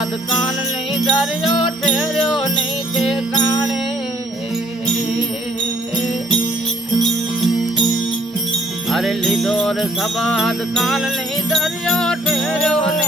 કાન નહીં ધર્યો ઠેર્યો નહીં ઠેકાણે અરે લીધો રે સબાદ કાન નહીં ધર્યો ઠેર્યો નહીં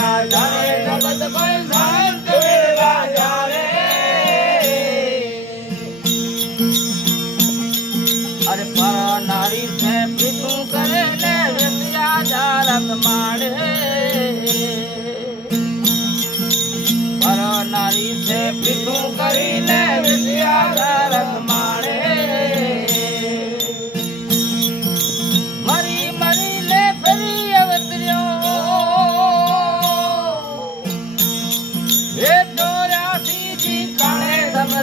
વેલા જાણે જગત કોઈ સંત વેલા જાણે અરે પર નારી છે, પીતું કરે ને વ્યક્તિયા જારક કરીને વ્યક્તિયા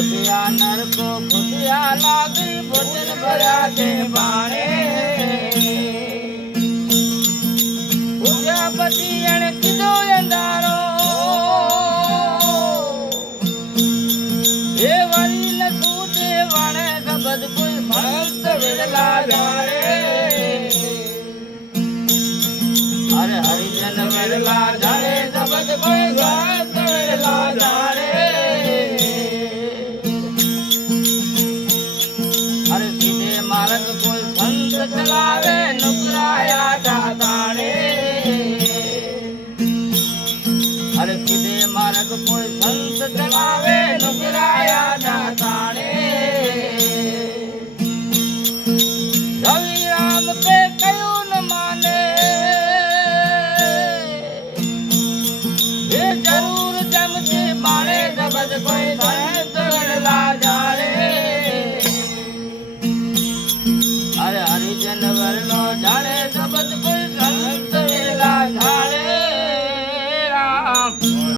ખુદિયા નરકો, ભૂતિયા લાગી, ભોજન ભર્યા છે માણે પૂજા પછી એણે કીધો અંધારો એ વળી લખું તું તે વણે, ગબદ કોઈ ભક્ત વેલા જાણે. માર્ગ કોઈ સંત ચલાવે નુકરાયા દાતાણે અરે સીધે માર્ગ કોઈ સંત ચલાવે નુકરાયા દાતાણે રવિ રામ કે કયું ન કોઈ હરિજન જાણે જગત કોઈ